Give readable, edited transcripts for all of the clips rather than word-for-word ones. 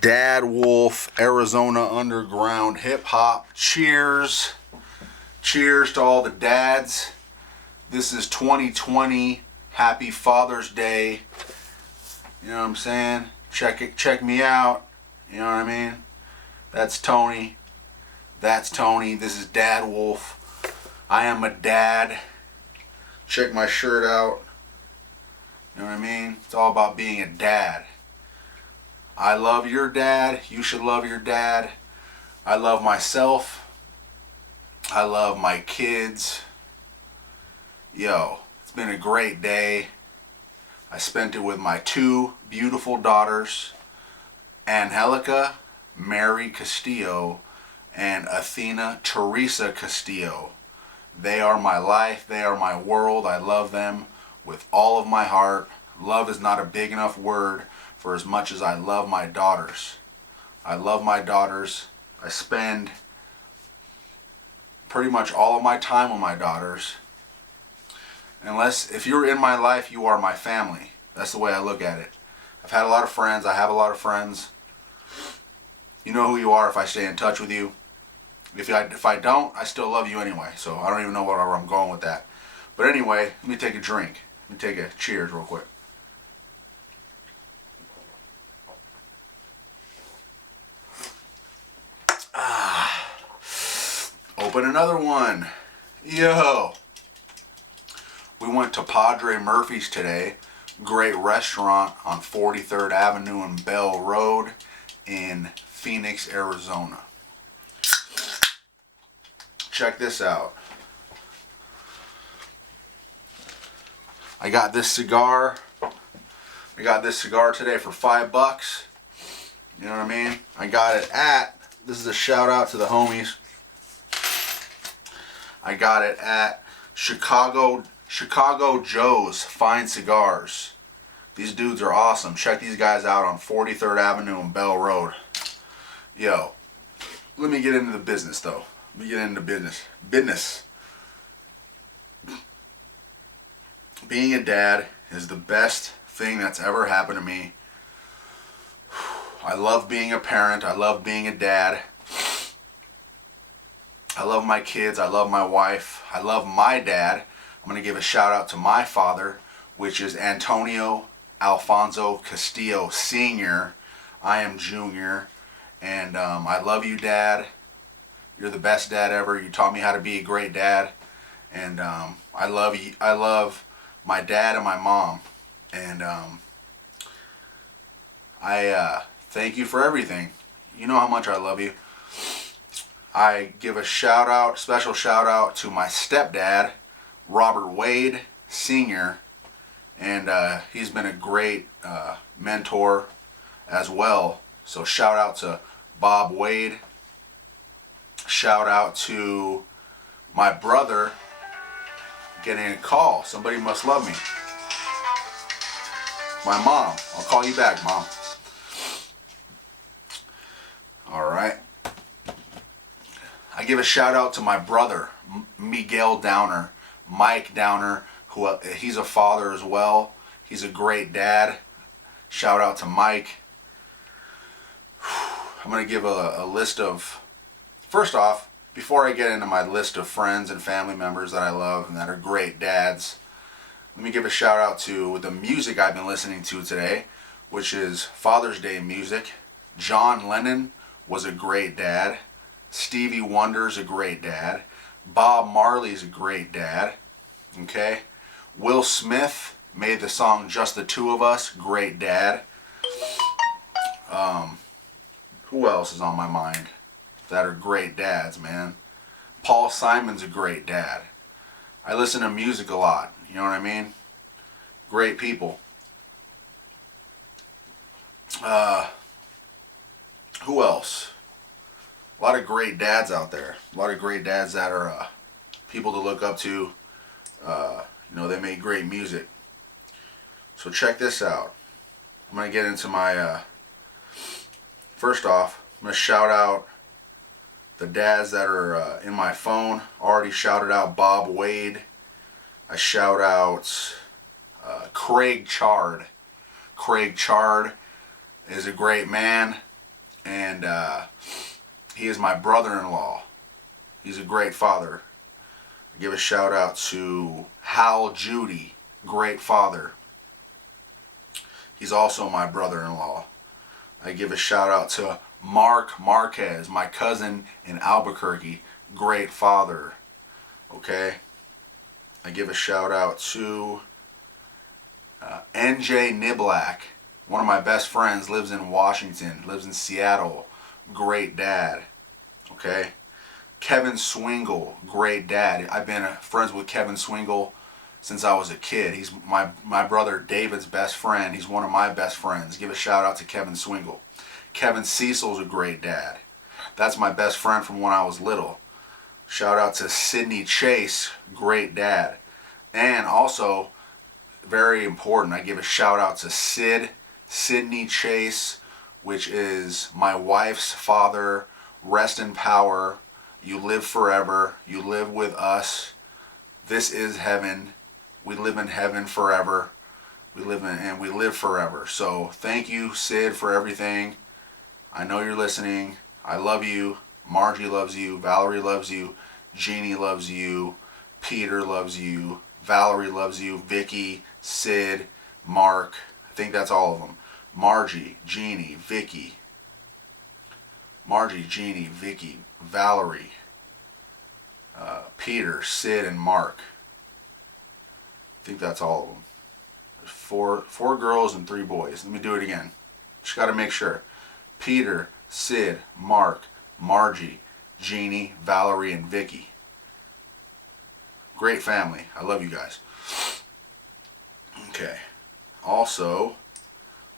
Dad Wolf, Arizona Underground Hip Hop. Cheers. Cheers to all the dads. This is 2020. Happy Father's Day. You know what I'm saying? Check me out. You know what I mean? That's Tony. That's Tony. This is Dad Wolf. I am a dad. Check my shirt out. You know what I mean? It's all about being a dad. I love your dad. You should love your dad. I love myself. I love my kids. Yo, it's been a great day. I spent it with my two beautiful daughters, Angelica Mary Castillo and Athena Teresa Castillo. They are my life. They are my world. I love them with all of my heart. Love is not a big enough word for as much as I love my daughters. I love my daughters. I spend pretty much all of my time with my daughters. If you're in my life, you are my family. That's the way I look at it. I've had a lot of friends. I have a lot of friends. You know who you are if I stay in touch with you. If I don't, I still love you anyway. So I don't even know where I'm going with that. But anyway, let me take a drink. Let me take a cheers real quick. Open another one. Yo. We went to Padre Murphy's today. Great restaurant on 43rd Avenue and Bell Road in Phoenix, Arizona. Check this out. I got this cigar. I got this cigar today for $5. You know what I mean? I got it at, this is a shout out to the homies. I got it at Chicago Joe's Fine Cigars. These dudes are awesome. Check these guys out on 43rd Avenue and Bell Road. Yo, let me get into the business though. Let me get into business. Being a dad is the best thing that's ever happened to me. I love being a parent. I love being a dad. I love my kids. I love my wife. I love my dad. I'm going to give a shout out to my father, which is Antonio Alfonso Castillo Sr. I am Junior. And I love you, Dad. You're the best dad ever. You taught me how to be a great dad. And I love you. I love my dad and my mom. And I thank you for everything. You know how much I love you. I give a special shout out to my stepdad, Robert Wade Sr. And he's been a great mentor as well. So shout out to Bob Wade. Shout out to my brother getting a call. Somebody must love me. My mom. I'll call you back, Mom. Alright. I give a shout out to my brother, Miguel Downer, Mike Downer, who he's a father as well. He's a great dad. Shout out to Mike. I'm going to give a list of, first off, before I get into my list of friends and family members that I love and that are great dads, let me give a shout out to the music I've been listening to today, which is Father's Day music. John Lennon was a great dad. Stevie Wonder's a great dad. Bob Marley's a great dad. Okay? Will Smith made the song Just the Two of Us. Great dad. Who else is on my mind that are great dads, man? Paul Simon's a great dad. I listen to music a lot. You know what I mean? Great people. Who else? A lot of great dads out there. A lot of great dads that are people to look up to. They make great music. So check this out. I'm going to get into my... First off, I'm going to shout out the dads that are in my phone. Already shouted out Bob Wade. I shout out Craig Chard. Craig Chard is a great man. and he is my brother-in-law. He's a great father. I give a shout out to Hal Judy, great father. He's also my brother-in-law. I give a shout out to Mark Marquez, my cousin in Albuquerque, great father. Okay. I give a shout out to NJ Niblack, one of my best friends, lives in Washington, lives in Seattle, great dad. Okay. Kevin Swingle, great dad. I've been friends with Kevin Swingle since I was a kid. He's my brother David's best friend. He's one of my best friends. Give a shout out to Kevin Swingle. Kevin Cecil's a great dad. That's my best friend from when I was little. Shout out to Sydney Chase, great dad. And also, very important, I give a shout out to Sydney Chase, which is my wife's father. Rest in power. You live forever. You live with us. This is heaven. We live in heaven forever. We live forever. So thank you, Sid, for everything. I know you're listening. I love you. Margie loves you. Valerie loves you. Jeannie loves you. Peter loves you. Valerie loves you. Vicky, Sid, Mark. I think that's all of them. Margie, Jeannie, Vicky. Margie, Jeannie, Vicky, Valerie, Peter, Sid, and Mark. I think that's all of them. There's four girls and 3 boys. Let me do it again. Just got to make sure. Peter, Sid, Mark, Margie, Jeannie, Valerie, and Vicky. Great family. I love you guys. Okay. Also,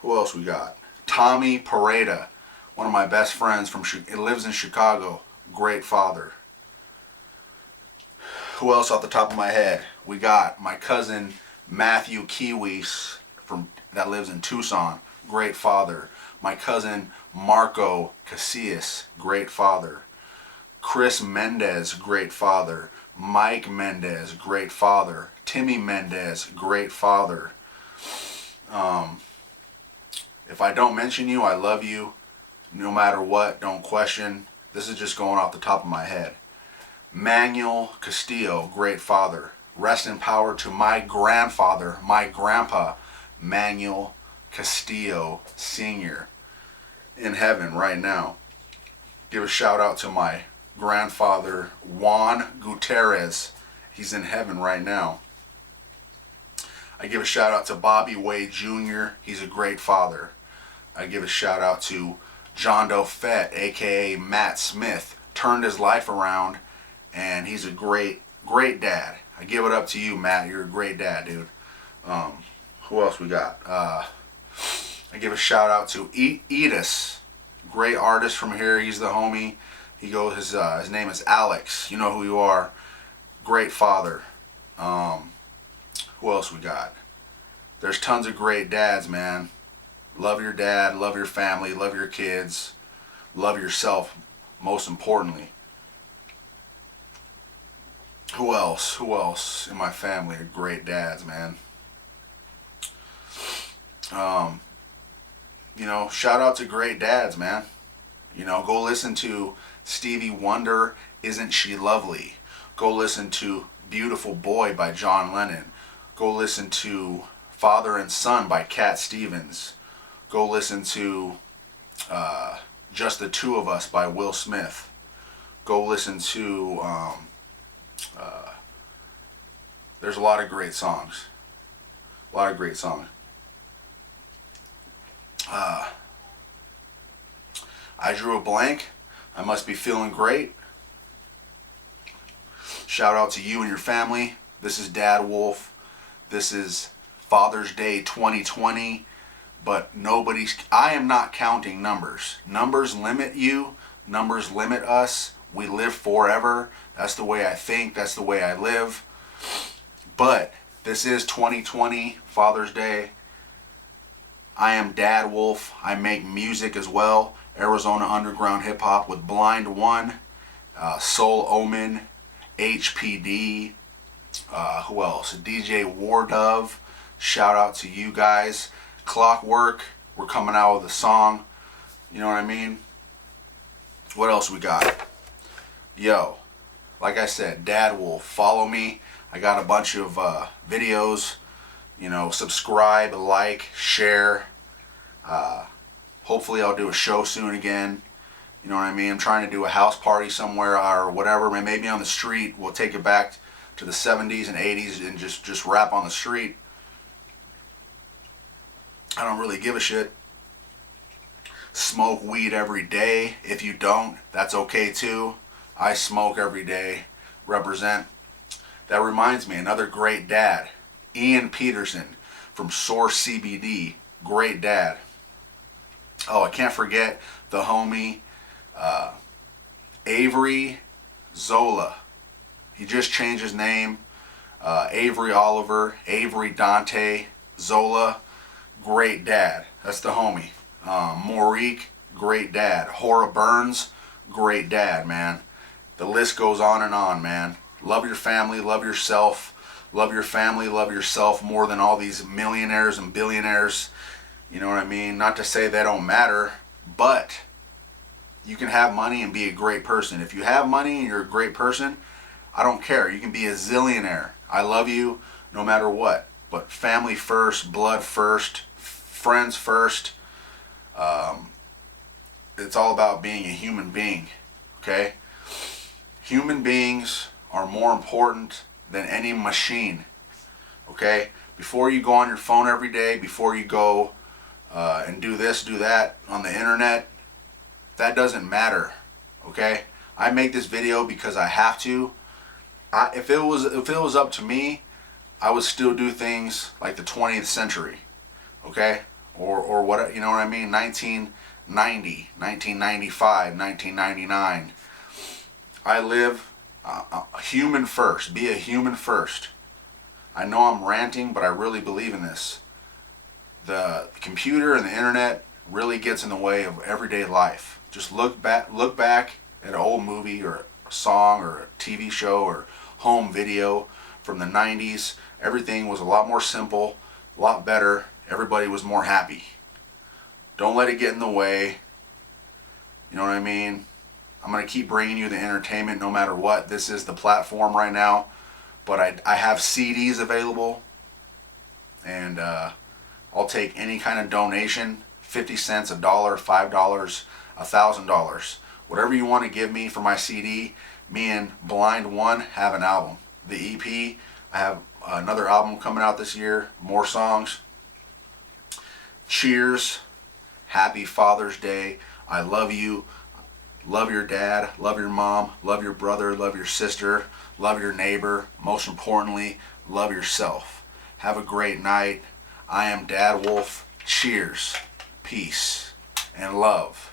who else we got? Tommy Pareda, one of my best friends he lives in Chicago. Great father. Who else off the top of my head? We got my cousin Matthew Kiwis that lives in Tucson. Great father. My cousin Marco Casillas, great father. Chris Mendez, great father. Mike Mendez, great father. Timmy Mendez, great father. If I don't mention you, I love you. No matter what, don't question. This is just going off the top of my head. Manuel Castillo, great father. Rest in power to my grandfather, my grandpa, Manuel Castillo Sr. in heaven right now. Give a shout out to my grandfather, Juan Gutierrez. He's in heaven right now. I give a shout out to Bobby Wade Jr. He's a great father. I give a shout out to John Doe Fett, aka Matt Smith. Turned his life around, and he's a great dad. I give it up to you, Matt. You're a great dad, dude. Who else we got? I give a shout out to Edis, great artist from here. He's the homie. His name is Alex. You know who you are. Great father. Who else we got? There's tons of great dads, man. Love your dad, love your family, love your kids, love yourself, most importantly. Who else? Who else in my family are great dads, man? Shout out to great dads, man. Go listen to Stevie Wonder, Isn't She Lovely? Go listen to Beautiful Boy by John Lennon. Go listen to Father and Son by Cat Stevens. Go listen to Just the Two of Us by Will Smith. Go listen to there's a lot of great songs. I drew a blank. I must be feeling great. Shout out to you and your family. This is Dad Wolf. This is Father's Day 2020. But I am not counting numbers. Numbers limit you. Numbers limit us. We live forever. That's the way I think. That's the way I live. But this is 2020, Father's Day. I am Dad Wolf. I make music as well. Arizona Underground Hip Hop with Blind One, Soul Omen, HPD, who else? DJ War Dove. Shout out to you guys. Clockwork. We're coming out with a song. You know what I mean? What else we got? Yo, like I said, Dad Wolf, follow me. I got a bunch of videos. You know, subscribe, like, share. Hopefully I'll do a show soon again. You know what I mean? I'm trying to do a house party somewhere or whatever. Maybe on the street. We'll take it back to the 70s and 80s and just rap on the street. I don't really give a shit. Smoke weed every day. If you don't, that's okay too. I smoke every day. Represent. That reminds me, another great dad, Ian Peterson from Source CBD. Great dad. Oh, I can't forget the homie Avery Zola. He just changed his name. Avery Oliver, Avery Dante Zola. Great dad. That's the homie. Morique, great dad. Hora Burns, great dad, man. The list goes on, man. Love your family, love yourself. Love your family, love yourself more than all these millionaires and billionaires. You know what I mean? Not to say they don't matter, but you can have money and be a great person. If you have money and you're a great person, I don't care. You can be a zillionaire. I love you no matter what. But family first, blood first, friends first. It's all about being a human being, okay? Human beings are more important than any machine, okay? Before you go on your phone every day, before you go and do this, do that on the internet, that doesn't matter, okay? I make this video because I have to. If it was up to me, I would still do things like the 20th century, okay? Or what, you know what I mean? 1990, 1995, 1999. I live human first. Be a human first. I know I'm ranting, but I really believe in this. The computer and the internet really gets in the way of everyday life. Just look back at an old movie or a song or a TV show or home video from the 90s. Everything was a lot more simple, a lot better. Everybody was more happy. Don't let it get in the way. You know what I mean? I'm going to keep bringing you the entertainment no matter what. This is the platform right now. But I have CDs available. And I'll take any kind of donation. 50 cents, $1, $5, $1,000. Whatever you want to give me for my CD. Me and Blind One have an album. The EP, I have another album coming out this year. More songs. Cheers. Happy Father's Day. I love you. Love your dad. Love your mom. Love your brother. Love your sister. Love your neighbor. Most importantly, love yourself. Have a great night. I am Dad Wolf. Cheers. Peace and love.